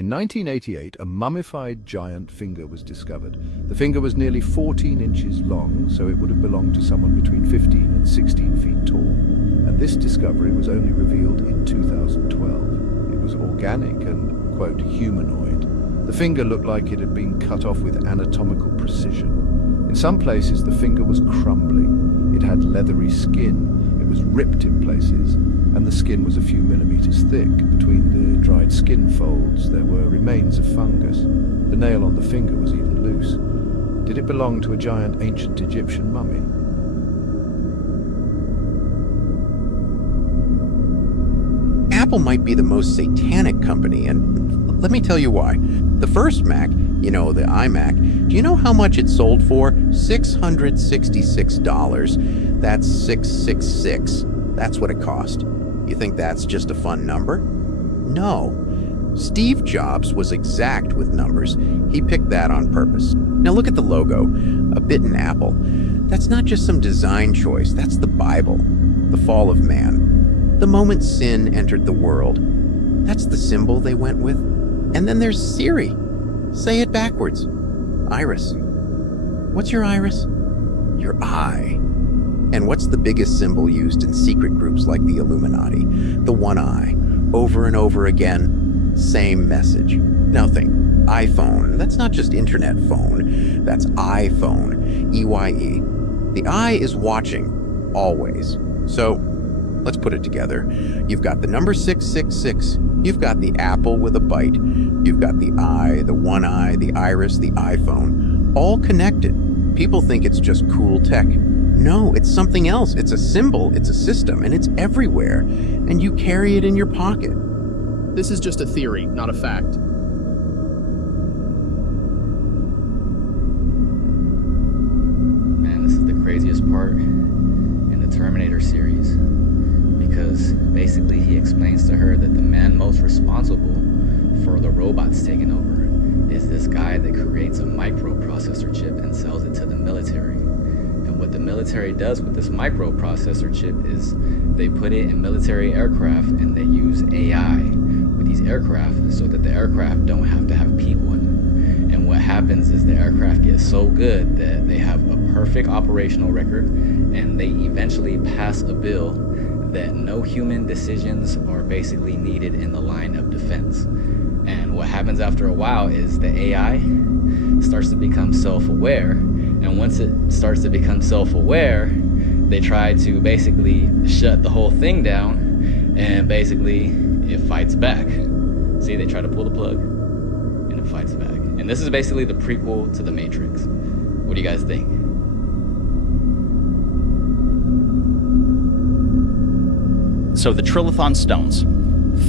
In 1988, a mummified giant finger was discovered. The finger was nearly 14 inches long, so it would have belonged to someone between 15 and 16 feet tall. And this discovery was only revealed in 2012. It was organic and, quote, humanoid. The finger looked like it had been cut off with anatomical precision. In some places, the finger was crumbling. It had leathery skin. It was ripped in places, and the skin was a few millimeters thick. Between the dried skin folds, there were remains of fungus. The nail on the finger was even loose. Did it belong to a giant ancient Egyptian mummy? Apple might be the most satanic company, and let me tell you why. The first Mac, you know, the iMac, do you know how much it sold for? $666. That's 666. That's what it cost. You think that's just a fun number? No. Steve Jobs was exact with numbers. He picked that on purpose. Now look at the logo, a bitten apple. That's not just some design choice, that's the Bible, the fall of man. The moment sin entered the world, that's the symbol they went with. And then there's Siri. Say it backwards. Iris. What's your iris? Your eye. And what's the biggest symbol used in secret groups like the Illuminati? The one eye. Over and over again, same message. Now think, iPhone. That's not just internet phone. That's iPhone. EYE. The eye is watching, always. So, let's put it together. You've got the number 666. You've got the apple with a bite. You've got the eye, the one eye, the iris, the iPhone. All connected. People think it's just cool tech. No, it's something else. It's a symbol, it's a system, and it's everywhere. And you carry it in your pocket. This is just a theory, not a fact. Man, this is the craziest part in the Terminator series. Because basically he explains to her that the man most responsible for the robots taking over is this guy that creates a microprocessor chip and sells it to the military. And what the military does with this microprocessor chip is they put it in military aircraft and they use AI with these aircraft so that the aircraft don't have to have people in them. And what happens is the aircraft get so good that they have a perfect operational record and they eventually pass a bill that no human decisions are basically needed in the line of defense. And what happens after a while is the AI starts to become self-aware, and once it starts to become self-aware, they try to basically shut the whole thing down, and basically it fights back. See, they try to pull the plug, and it fights back. And this is basically the prequel to The Matrix. What do you guys think? So the trilithon stones,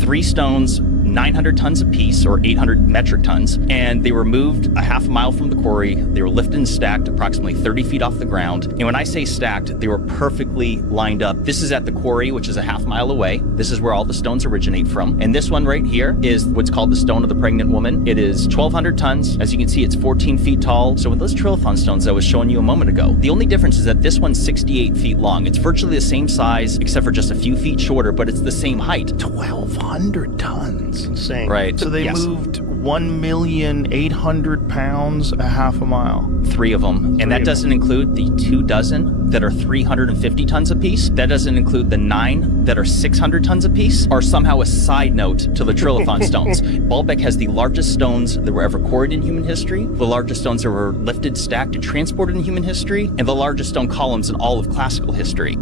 3 stones, 900 tons apiece, or 800 metric tons, and they were moved a half mile from the quarry. They were lifted and stacked approximately 30 feet off the ground. And when I say stacked, they were perfectly lined up. This is at the quarry, which is a half mile away. This is where all the stones originate from. And this one right here is what's called the Stone of the Pregnant Woman. It is 1,200 tons. As you can see, it's 14 feet tall. So with those trilithon stones I was showing you a moment ago, the only difference is that this one's 68 feet long. It's virtually the same size, except for just a few feet shorter, but it's the same height. 1,200 tons. Insane. Right. So they moved 1,800,000 pounds a half a mile. 3 of them. And that doesn't include the 2 dozen that are 350 tons apiece. That doesn't include the 9 that are 600 tons apiece, are somehow a side note to the trilithon stones. Baalbek has the largest stones that were ever quarried in human history, the largest stones that were lifted, stacked, and transported in human history, and the largest stone columns in all of classical history.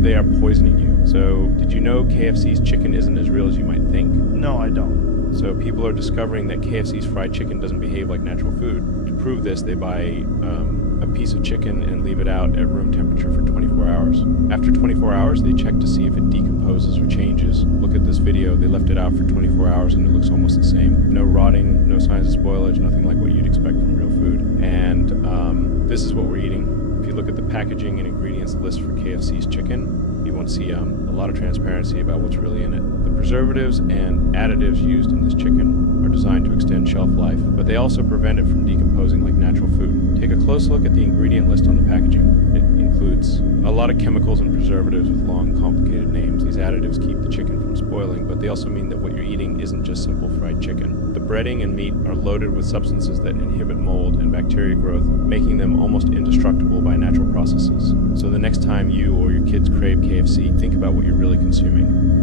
They are poisoning you. So, did you know KFC's chicken isn't as real as you might think? No, I don't. So, people are discovering that KFC's fried chicken doesn't behave like natural food. To prove this, they buy a piece of chicken and leave it out at room temperature for 24 hours. After 24 hours, they check to see if it decomposes or changes. Look at this video. They left it out for 24 hours and it looks almost the same. No rotting, no signs of spoilage, nothing like what you'd expect from real food. And this is what we're eating. If you look at the packaging and ingredients list for KFC's chicken, you won't see a lot of transparency about what's really in it. The preservatives and additives used in this chicken are designed to extend shelf life, but they also prevent it from decomposing like natural food. Take a close look at the ingredient list on the packaging. It includes a lot of chemicals and preservatives with long, complicated names. These additives keep the chicken from spoiling, but they also mean that what you're eating isn't just simple fried chicken. The breading and meat are loaded with substances that inhibit mold and bacteria growth, making them almost indestructible by natural processes. So the next time you or your kids crave KFC, think about what you're really consuming.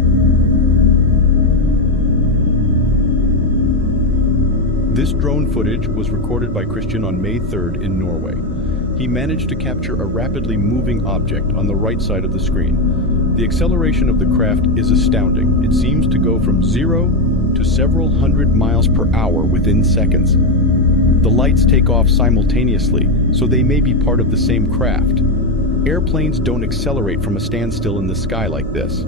This drone footage was recorded by Christian on May 3rd in Norway. He managed to capture a rapidly moving object on the right side of the screen. The acceleration of the craft is astounding. It seems to go from 0 to several hundred miles per hour within seconds. The lights take off simultaneously, so they may be part of the same craft. Airplanes don't accelerate from a standstill in the sky like this.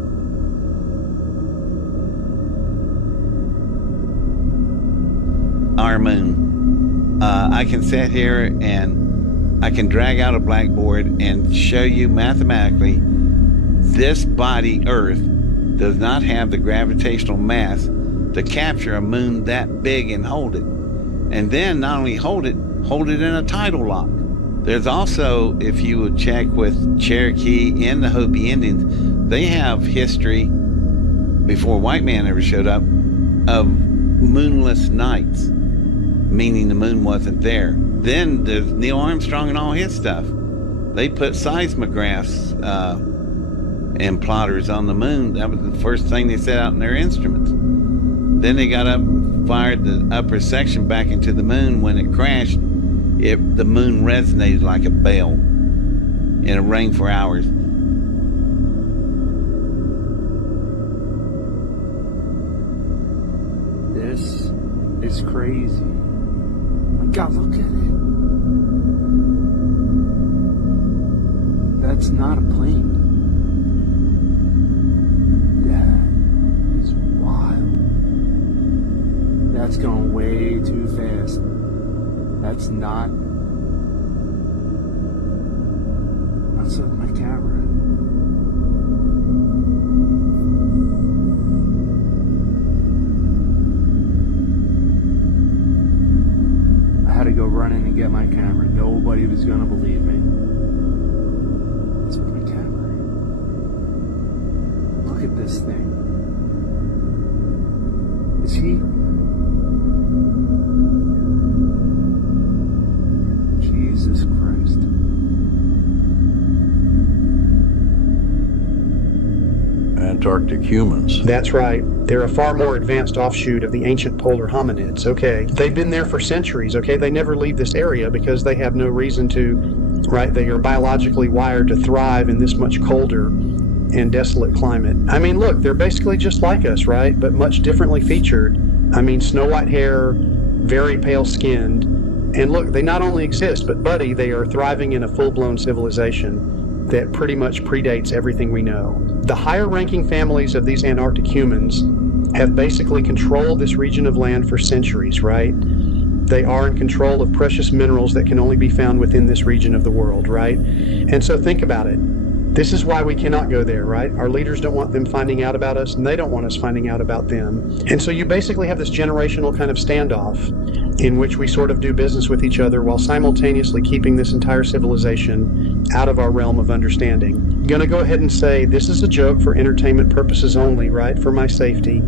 Our moon. I can sit here and I can drag out a blackboard and show you mathematically this body, Earth, does not have the gravitational mass to capture a moon that big and hold it. And then not only hold it in a tidal lock. There's also, if you would check with Cherokee and the Hopi Indians, they have history, before white man ever showed up, of moonless nights, meaning the moon wasn't there. Then there's Neil Armstrong and all his stuff. They put seismographs and plotters on the moon. That was the first thing they set out in their instruments. Then they got up and fired the upper section back into the moon. When it crashed, the moon resonated like a bell, and it rang for hours. This is crazy. My God, look at it. That's not a plane. That is wild. That's going way too fast. That's not. What's up with my camera? I had to go running and get my camera. Nobody was gonna believe me. What's with my camera? Look at this thing. Is he? Jesus Christ. Antarctic humans. That's right. They're a far more advanced offshoot of the ancient polar hominids, okay? They've been there for centuries, okay? They never leave this area because they have no reason to, right? They are biologically wired to thrive in this much colder and desolate climate. I mean, look, they're basically just like us, right? But much differently featured. I mean, snow white hair, very pale skinned. And look, they not only exist, but buddy, they are thriving in a full-blown civilization that pretty much predates everything we know. The higher ranking families of these Antarctic humans have basically controlled this region of land for centuries, right? They are in control of precious minerals that can only be found within this region of the world, right? And so think about it. This is why we cannot go there, right? Our leaders don't want them finding out about us, and they don't want us finding out about them. And so you basically have this generational kind of standoff in which we sort of do business with each other while simultaneously keeping this entire civilization out of our realm of understanding. I'm gonna go ahead and say this is a joke for entertainment purposes only, right? For my safety.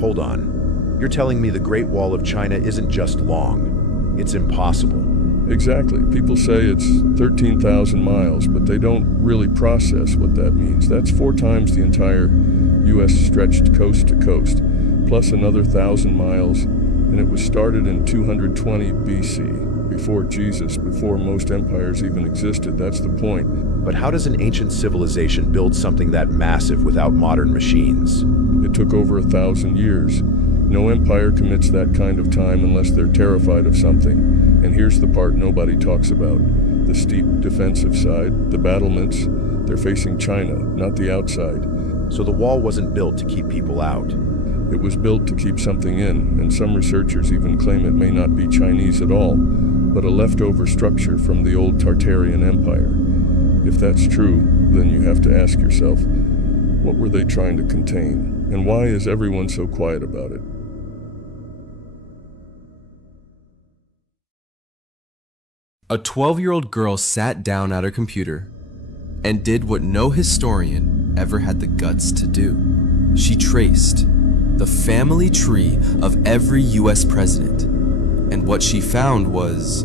Hold on. You're telling me the Great Wall of China isn't just long. It's impossible. Exactly. People say it's 13,000 miles, but they don't really process what that means. That's 4 times the entire U.S. stretched coast to coast, plus another 1,000 miles, and it was started in 220 BC, before Jesus, before most empires even existed. That's the point. But how does an ancient civilization build something that massive without modern machines? It took over 1,000 years. No empire commits that kind of time unless they're terrified of something. And here's the part nobody talks about. The steep defensive side, the battlements, they're facing China, not the outside. So the wall wasn't built to keep people out. It was built to keep something in, and some researchers even claim it may not be Chinese at all, but a leftover structure from the old Tartarian Empire. If that's true, then you have to ask yourself, what were they trying to contain? And why is everyone so quiet about it? A 12-year-old girl sat down at her computer and did what no historian ever had the guts to do. She traced the family tree of every US president, and what she found was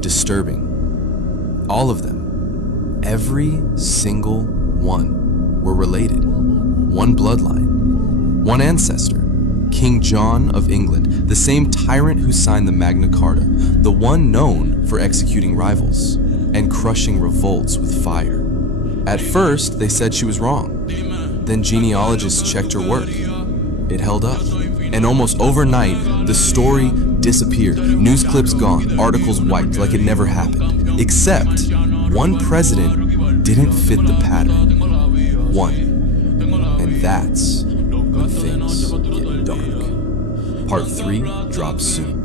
disturbing. All of them, every single one, were related. One bloodline, one ancestor. King John of England, the same tyrant who signed the Magna Carta, the one known for executing rivals and crushing revolts with fire. At first, they said she was wrong. Then genealogists checked her work. It held up. And almost overnight, the story disappeared. News clips gone, articles wiped like it never happened. Except one president didn't fit the pattern. One. And that's when things get dark. Part 3 drops soon.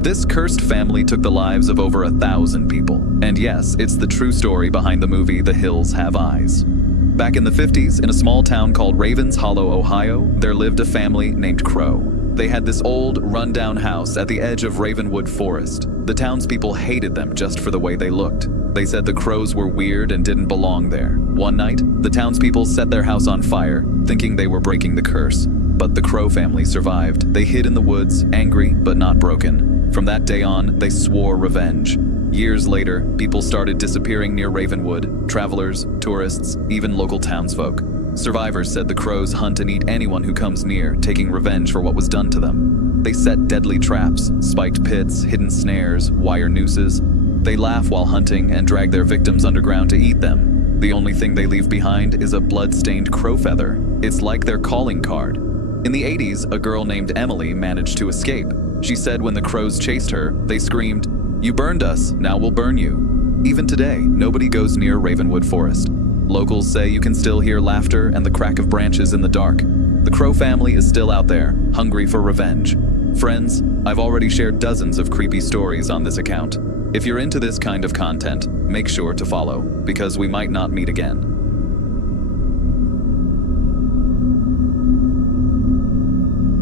This cursed family took the lives of over 1,000 people. And yes, it's the true story behind the movie The Hills Have Eyes. Back in the 50s, in a small town called Ravens Hollow, Ohio, there lived a family named Crow. They had this old, run-down house at the edge of Ravenwood Forest. The townspeople hated them just for the way they looked. They said the crows were weird and didn't belong there. One night, the townspeople set their house on fire, thinking they were breaking the curse. But the Crow family survived. They hid in the woods, angry but not broken. From that day on, they swore revenge. Years later, people started disappearing near Ravenwood, travelers, tourists, even local townsfolk. Survivors said the crows hunt and eat anyone who comes near, taking revenge for what was done to them. They set deadly traps, spiked pits, hidden snares, wire nooses. They laugh while hunting and drag their victims underground to eat them. The only thing they leave behind is a blood-stained crow feather. It's like their calling card. In the 80s, a girl named Emily managed to escape. She said when the crows chased her, they screamed, "You burned us, now we'll burn you." Even today, nobody goes near Ravenwood Forest. Locals say you can still hear laughter and the crack of branches in the dark. The Crow family is still out there, hungry for revenge. Friends, I've already shared dozens of creepy stories on this account. If you're into this kind of content, make sure to follow, because we might not meet again.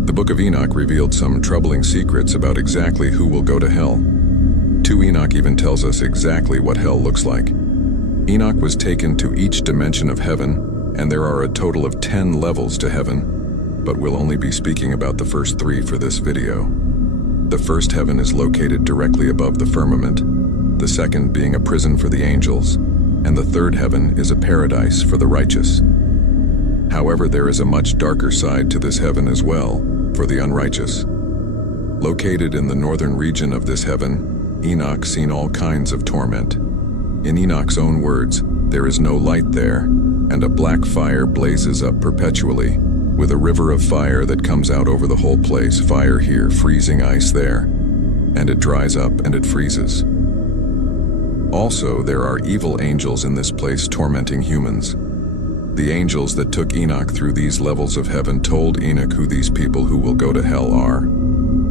The Book of Enoch revealed some troubling secrets about exactly who will go to hell. 2 Enoch even tells us exactly what hell looks like. Enoch was taken to each dimension of heaven, and there are a total of 10 levels to heaven, but we'll only be speaking about the first 3 for this video. The first heaven is located directly above the firmament, the second being a prison for the angels, and the third heaven is a paradise for the righteous. However, there is a much darker side to this heaven as well, for the unrighteous. Located in the northern region of this heaven, Enoch seen all kinds of torment. In Enoch's own words, there is no light there, and a black fire blazes up perpetually, with a river of fire that comes out over the whole place, fire here, freezing ice there, and it dries up and it freezes. Also, there are evil angels in this place tormenting humans. The angels that took Enoch through these levels of heaven told Enoch who these people who will go to hell are.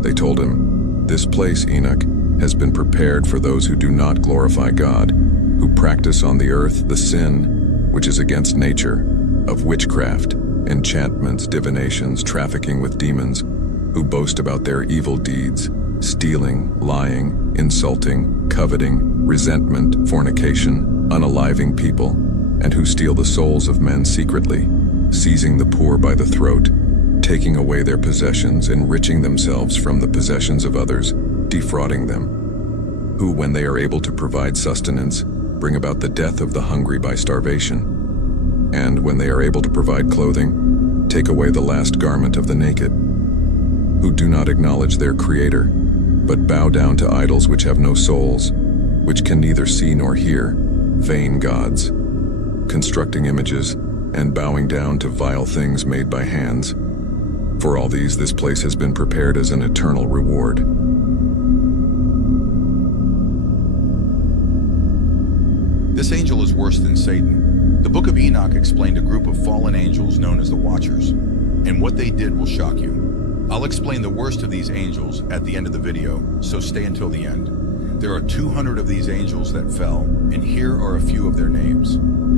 They told him, "This place, Enoch, has been prepared for those who do not glorify God, who practice on the earth the sin, which is against nature, of witchcraft, enchantments, divinations, trafficking with demons, who boast about their evil deeds, stealing, lying, insulting, coveting, resentment, fornication, unaliving people, and who steal the souls of men secretly, seizing the poor by the throat, taking away their possessions, enriching themselves from the possessions of others, defrauding them, who, when they are able to provide sustenance, bring about the death of the hungry by starvation, and when they are able to provide clothing, take away the last garment of the naked, who do not acknowledge their Creator, but bow down to idols which have no souls, which can neither see nor hear, vain gods, constructing images, and bowing down to vile things made by hands. For all these, this place has been prepared as an eternal reward." This angel is worse than Satan. The Book of Enoch explained a group of fallen angels known as the Watchers, and what they did will shock you. I'll explain the worst of these angels at the end of the video, so stay until the end. There are 200 of these angels that fell, and here are a few of their names: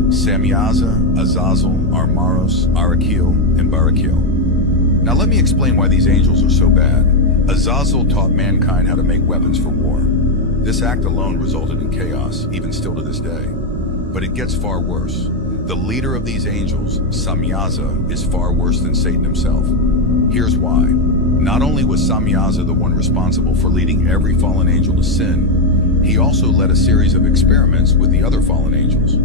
Samyaza, Azazel, Armaros, Arakil, and Barakil. Now let me explain why these angels are so bad. Azazel taught mankind how to make weapons for war. This act alone resulted in chaos, even still to this day. But it gets far worse. The leader of these angels, Samyaza, is far worse than Satan himself. Here's why. Not only was Samyaza the one responsible for leading every fallen angel to sin, he also led a series of experiments with the other fallen angels.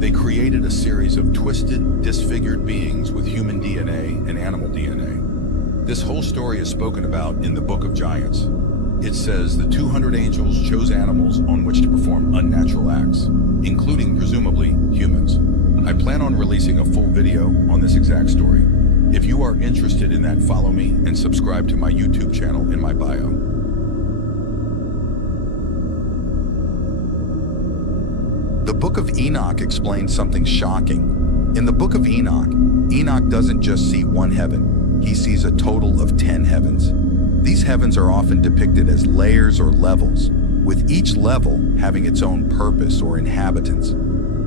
They created a series of twisted, disfigured beings with human DNA and animal DNA. This whole story is spoken about in the Book of Giants. It says the 200 angels chose animals on which to perform unnatural acts, including, presumably, humans. I plan on releasing a full video on this exact story. If you are interested in that, follow me and subscribe to my YouTube channel in my bio. The Book of Enoch explains something shocking. In the Book of Enoch, Enoch doesn't just see one heaven, he sees a total of 10 heavens. These heavens are often depicted as layers or levels, with each level having its own purpose or inhabitants.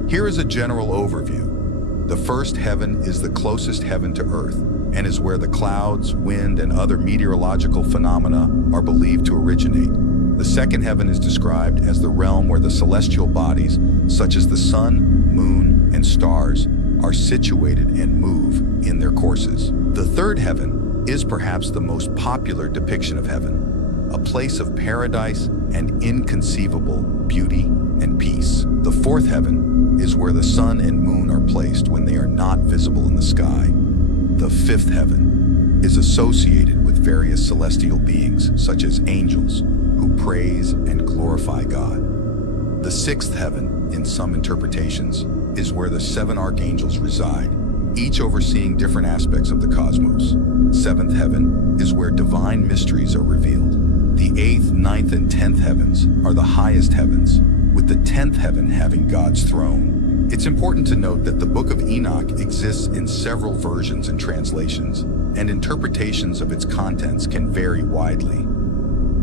Here is a general overview. The first heaven is the closest heaven to Earth, and is where the clouds, wind, and other meteorological phenomena are believed to originate. The second heaven is described as the realm where the celestial bodies, such as the sun, moon, and stars, are situated and move in their courses. The third heaven is perhaps the most popular depiction of heaven, a place of paradise and inconceivable beauty and peace. The fourth heaven is where the sun and moon are placed when they are not visible in the sky. The fifth heaven is associated with various celestial beings, such as angels, who praise and glorify God. The sixth heaven, in some interpretations, is where the 7 archangels reside, each overseeing different aspects of the cosmos. Seventh heaven is where divine mysteries are revealed. The 8th, 9th, and 10th heavens are the highest heavens, with the 10th heaven having God's throne. It's important to note that the Book of Enoch exists in several versions and translations, and interpretations of its contents can vary widely.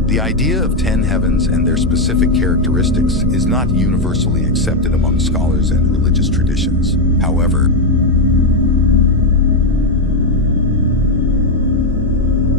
The idea of 10 heavens and their specific characteristics is not universally accepted among scholars and religious traditions. However,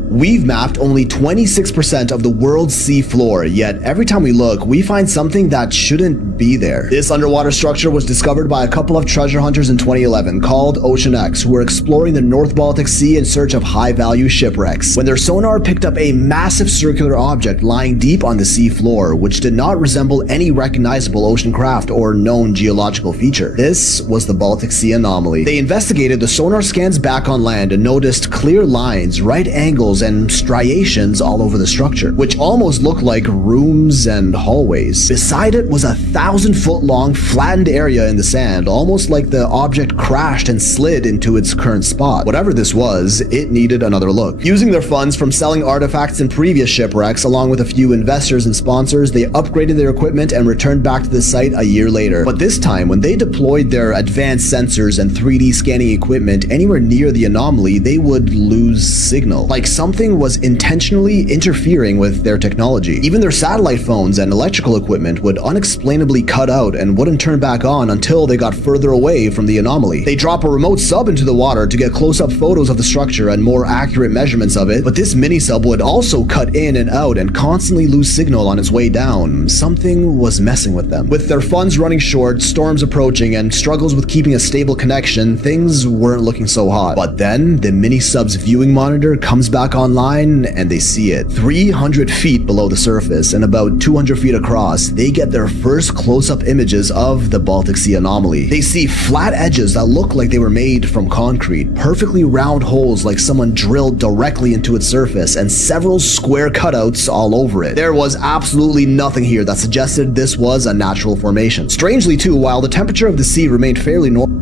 we've mapped only 26% of the world's sea floor, yet every time we look, we find something that shouldn't be there. This underwater structure was discovered by a couple of treasure hunters in 2011 called OceanX, who were exploring the North Baltic Sea in search of high-value shipwrecks, when their sonar picked up a massive circular object lying deep on the sea floor, which did not resemble any recognizable ocean craft or known geological feature. This was the Baltic Sea anomaly. They investigated the sonar scans back on land and noticed clear lines, right angles, and striations all over the structure, which almost looked like rooms and hallways. Beside it was a 1,000-foot-long flattened area in the sand, almost like the object crashed and slid into its current spot. Whatever this was, it needed another look. Using their funds from selling artifacts in previous shipwrecks, along with a few investors and sponsors, they upgraded their equipment and returned back to the site a year later. But this time, when they deployed their advanced sensors and 3D scanning equipment anywhere near the anomaly, they would lose signal. Like something was intentionally interfering with their technology. Even their satellite phones and electrical equipment would unexplainably cut out and wouldn't turn back on until they got further away from the anomaly. They drop a remote sub into the water to get close-up photos of the structure and more accurate measurements of it, but this mini sub would also cut in and out and constantly lose signal on its way down. Something was messing with them. With their funds running short, storms approaching, and struggles with keeping a stable connection, things weren't looking so hot. But then, the mini sub's viewing monitor comes back online and they see it. 300 feet below the surface and about 200 feet across, they get their first close-up images of the Baltic Sea anomaly. They see flat edges that look like they were made from concrete, perfectly round holes like someone drilled directly into its surface, and several square cutouts all over it. There was absolutely nothing here that suggested this was a natural formation. Strangely too, while the temperature of the sea remained fairly normal,